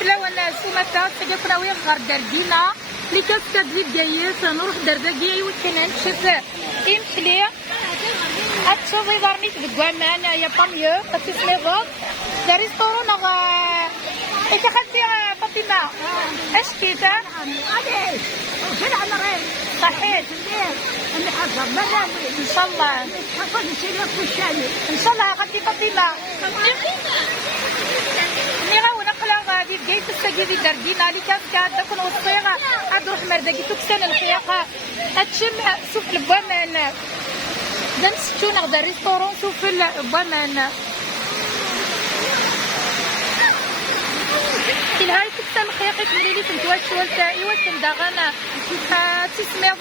فلا وانا سومتا سجلنا ويا غار دردينا اللي كتبدي بدايات نروح درداقيا يوكلنا نشوف إمشلي أتشوفي ضرني في الكوامان يا طاميو تسمي غوط دا ريستورون إيش أخذتي فاطمة؟ إيش كيفا؟ عليك وفين على رأيك؟ صحيح اللي حضر ملامي إن شاء الله حفظ شيلك والشاني إن شاء الله أخذتي فاطمة نيغا ونقلا في بقيت السجيدي دردينا لي كاسكا داكن وصيغة أدروح مرداقي تكسن الخياقة أتشم سوف البوامان دنسشون غدا ريستورون سوف البوامان الهاي تكسن الخياقي تمليلي تنتواش والتائي وتندغانا تسمي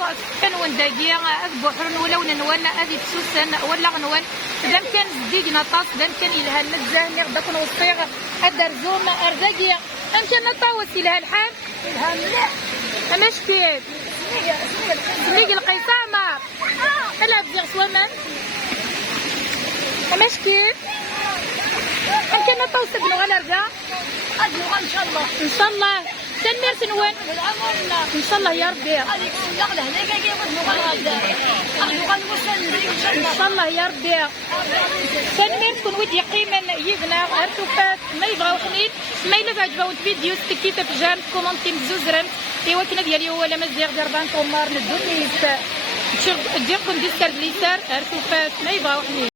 كان ونداقيا أذبحرن ولا وننوان أذي تسوسن ولا غنوان دام كان زديق نطاس دام كان إلها النزاه داكن وصيغة الدرزوم أرزاقيا أم كان نطاوس إلها الحال إلها مليح أماش كيف سميق القيسامة ألا بزيغ سوامان أماش كيف أم كان نطاوس بنو غالرقا أدلغا إن شاء الله إن شاء الله تنمير سنوان بالعمر إن شاء الله يا ربي هذيك النقلة هناك كي أدلغا الغدا أدلغا الوصل ندير إن شاء إن الله شاء الله يا ربي تنمير تكون ودي قيمة يغنى أرتوفات ما يبغاو حنين ما إلا تعجبوا الفيديو ستكي تفجان كومونتي مزوزرم إيوا كنا ديالي هو لا مزيغ دربان كومار ندو نيس تشوف ديركم ديسكار بليسار أرتوفات ما يبغاو حنين